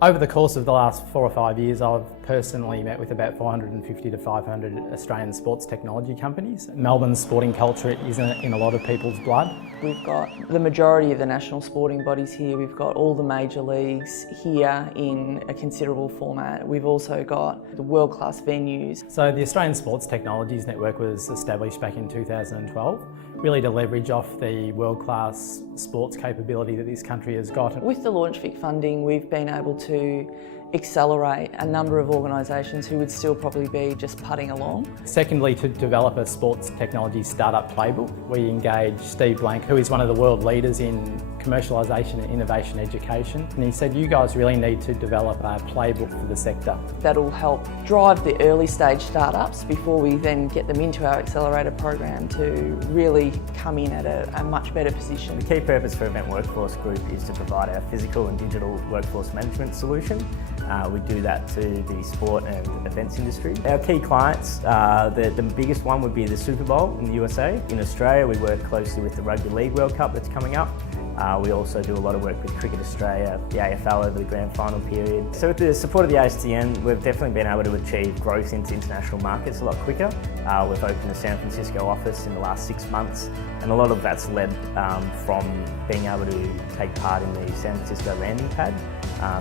Over the course of the last 4 or 5 years, I've personally met with about 450 to 500 Australian sports technology companies. Melbourne's sporting culture is in a lot of people's blood. We've got the majority of the national sporting bodies here. We've got all the major leagues here in a considerable format. We've also got the world-class venues. So the Australian Sports Technologies Network was established back in 2012, really to leverage off the world-class sports capability that this country has got. With the LaunchVic funding, we've been able to accelerate a number of organisations who would still probably be just putting along. Secondly, to develop a sports technology startup playbook, we engaged Steve Blank, who is one of the world leaders in commercialisation and innovation education. And he said, you guys really need to develop a playbook for the sector. That'll help drive the early stage startups before we then get them into our accelerator program to really come in at a much better position. The key purpose for Event Workforce Group is to provide our physical and digital workforce management solution. We do that to the sport and events industry. Our key clients, the biggest one would be the Super Bowl in the USA. In Australia, we work closely with the Rugby League World Cup that's coming up. We also do a lot of work with Cricket Australia, the AFL over the grand final period. So with the support of the ASTN, we've definitely been able to achieve growth into international markets a lot quicker. We've opened a San Francisco office in the last 6 months, and a lot of that's led from being able to take part in the San Francisco landing pad.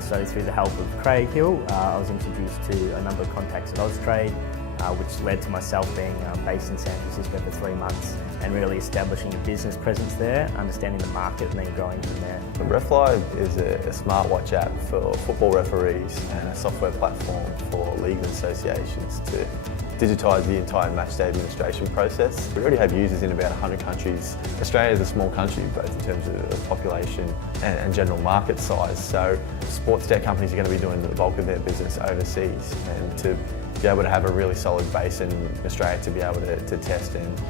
So through the help of Craig Hill, I was introduced to a number of contacts at Austrade, which led to myself being based in San Francisco for 3 months and really establishing a business presence there, understanding the market and then growing from there. Reflive is a smartwatch app for football referees and a software platform for league associations to digitise the entire match day administration process. We already have users in about 100 countries. Australia is a small country, both in terms of population and general market size, so sports tech companies are going to be doing the bulk of their business overseas, and to be able to have a really solid base in Australia to be able to test and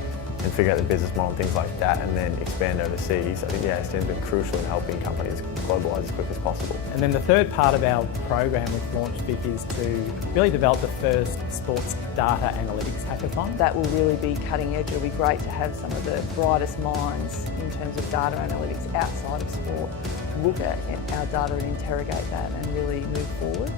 figure out the business model and things like that, and then expand overseas. I think the ASTN has been crucial in helping companies globalise as quick as possible. And then the third part of our program with LaunchVic is to really develop the first sports data analytics hackathon. That will really be cutting edge. It'll be great to have some of the brightest minds in terms of data analytics outside of sport look at our data and interrogate that and really move forward.